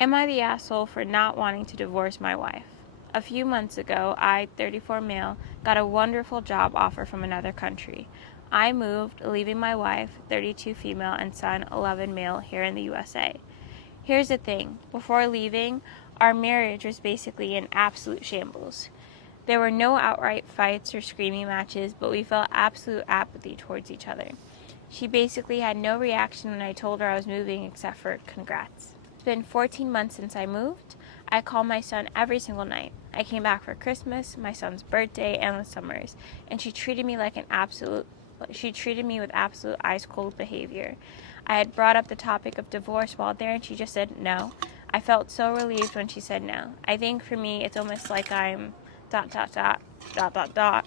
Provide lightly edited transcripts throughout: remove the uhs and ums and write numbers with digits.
Am I the asshole for not wanting to divorce my wife? A few months ago, I, 34 male, got a wonderful job offer from another country. I moved, leaving my wife, 32 female, and son, 11 male, here in the USA. Here's the thing, before leaving, our marriage was basically in absolute shambles. There were no outright fights or screaming matches, but we felt absolute apathy towards each other. She basically had no reaction when I told her I was moving except for congrats. It's been 14 months since I moved. I call my son every single night. I came back for Christmas, my son's birthday, and the summers, and she treated me with absolute ice cold behavior. I had brought up the topic of divorce while there and she just said no. I felt so relieved when she said no. I think for me it's almost like I'm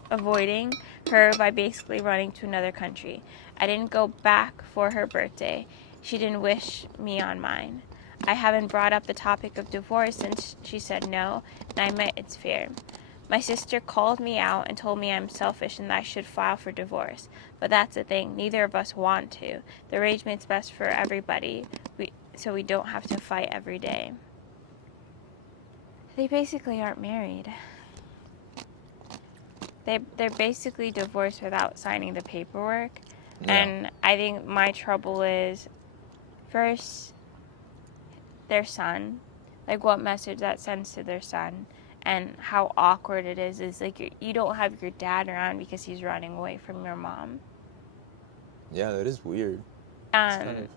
avoiding her by basically running to another country. I didn't go back for her birthday. She didn't wish me on mine. I haven't brought up the topic of divorce since she said no, and I admit it's fair. My sister called me out and told me I'm selfish and that I should file for divorce. But that's the thing, neither of us want to. The arrangement's best for everybody, so we don't have to fight every day. They basically aren't married. They're basically divorced without signing the paperwork. Yeah. And I think my trouble is, first, their son, like what message that sends to their son, and how awkward it is like you don't have your dad around because he's running away from your mom. Yeah, that is weird. And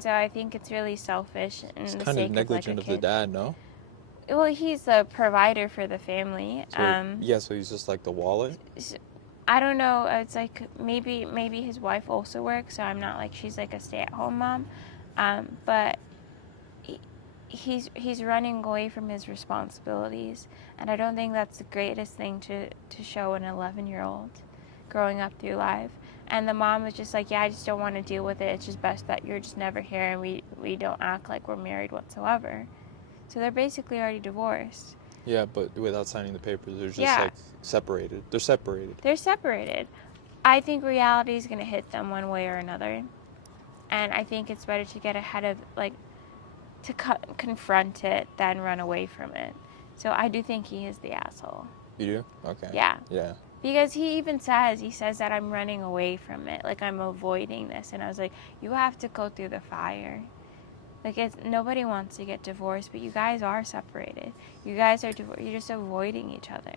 so I think it's really selfish in It's the kind of sake of like a negligent of the kid. dad, no? Well, he's the provider for the family. So he's just like the wallet? I don't know. It's like maybe his wife also works, so I'm not like she's like a stay-at-home mom. But he's running away from his responsibilities, and I don't think that's the greatest thing to show an 11-year-old growing up through life. And the mom was just like, yeah, I just don't want to deal with it. It's just best that you're just never here and we don't act like we're married whatsoever. So they're basically already divorced. Yeah, but without signing the papers, they're just Yeah. like separated. They're separated. They're separated. I think reality is going to hit them one way or another. And I think it's better to get ahead of, like, to confront it than run away from it. So I do think he is the asshole. You do? Okay. Yeah. Yeah. Because he says that I'm running away from it, like I'm avoiding this. And I was like, you have to go through the fire. Like, nobody wants to get divorced, but you guys are separated. You guys are you're just avoiding each other.